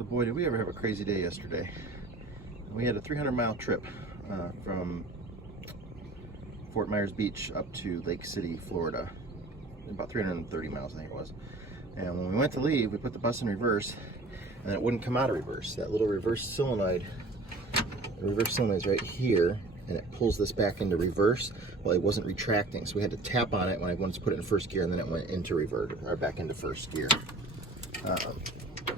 So boy, did we ever have a crazy day yesterday. We had a 300-mile trip from Fort Myers Beach up to Lake City, Florida. About 330 miles, I think it was. And when we went to leave, we put the bus in reverse, and it wouldn't come out of reverse. That little reverse solenoid is right here, and it pulls this back into reverse. Well, it wasn't retracting, so we had to tap on it when I wanted to put it in first gear, and then it went into reverse, or back into first gear.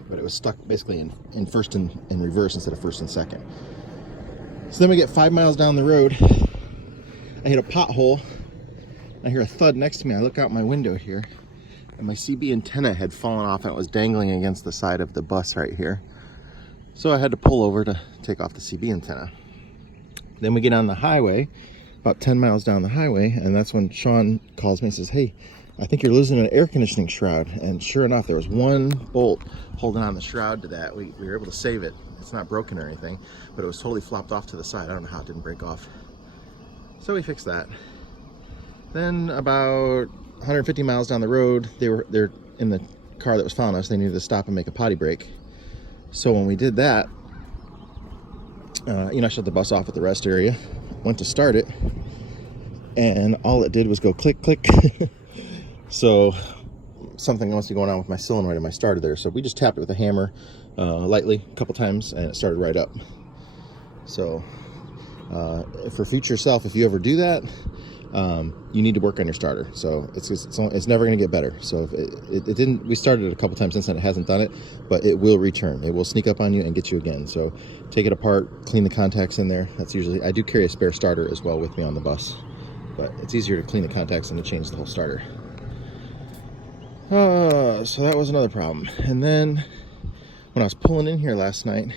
But it was stuck basically in first and in reverse instead of first and second. So then we get 5 miles down the road. I hit a pothole. I hear a thud next to me. I look out my window here, and my CB antenna had fallen off, and it was dangling against the side of the bus right here. So I had to pull over to take off the CB antenna. Then we get on the highway, about 10 miles down the highway, and that's when Sean calls me and says, "Hey, I think you're losing an air conditioning shroud." And sure enough, there was one bolt holding on the shroud to that. We were able to save it. It's not broken or anything, but it was totally flopped off to the side. I don't know how it didn't break off. So we fixed that. Then about 150 miles down the road, they're in the car that was following us. They needed to stop and make a potty break. So when we did that, I shut the bus off at the rest area, went to start it, and all it did was go click, click. So something must be going on with my solenoid and my starter there. So we just tapped it with a hammer lightly a couple times, and it started right up. So for future self, if you ever do that, you need to work on your starter. So it's never going to get better. So if it didn't, we started it a couple times since then, it hasn't done it, but it will return. It will sneak up on you and get you again. So take it apart, clean the contacts in there. That's usually, I do carry a spare starter as well with me on the bus, but it's easier to clean the contacts than to change the whole starter. So that was another problem. And then when I was pulling in here last night,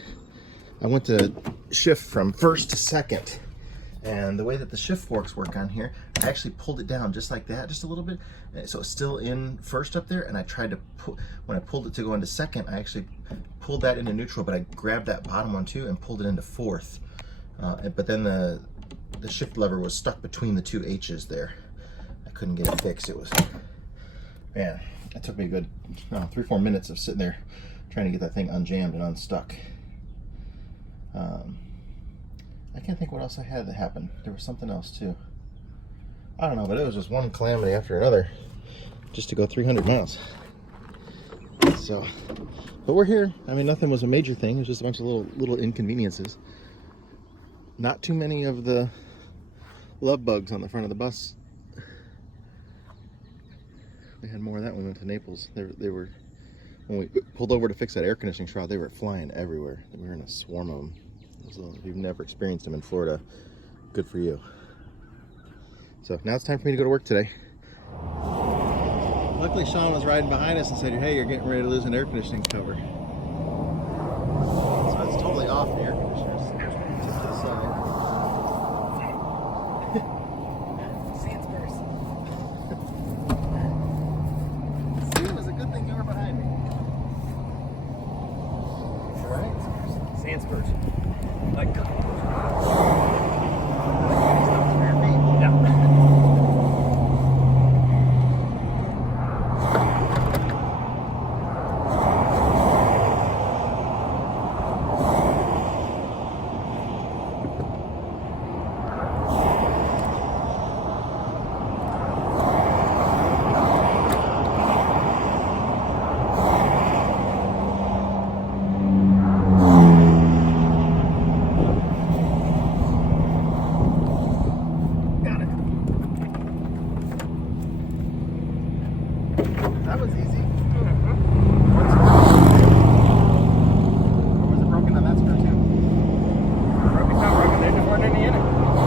I went to shift from first to second. And the way that the shift forks work on here, I actually pulled it down just like that, just a little bit. So it's still in first up there, and I tried to pull, when I pulled it to go into second, I actually pulled that into neutral, but I grabbed that bottom one too and pulled it into fourth. But then the shift lever was stuck between the two H's there. I couldn't get it fixed. It was, man, it took me a good 3-4 minutes of sitting there trying to get that thing unjammed and unstuck. I can't think what else I had that happened. There was something else too. I don't know, but it was just one calamity after another just to go 300 miles. So, but we're here. I mean, nothing was a major thing. It was just a bunch of little inconveniences. Not too many of the love bugs on the front of the bus. We had more of that when we went to Naples. They were, when we pulled over to fix that air conditioning shroud, they were flying everywhere. We were in a swarm of them. So if you've never experienced them in Florida, good for you. So now it's time for me to go to work today. Luckily, Sean was riding behind us and said, "Hey, you're getting ready to lose an air conditioning cover." So it's totally off the air conditioners. Tip to the side. See, it was a good thing you were behind me. All right? Sandspurs. Like, Yeah. That was easy.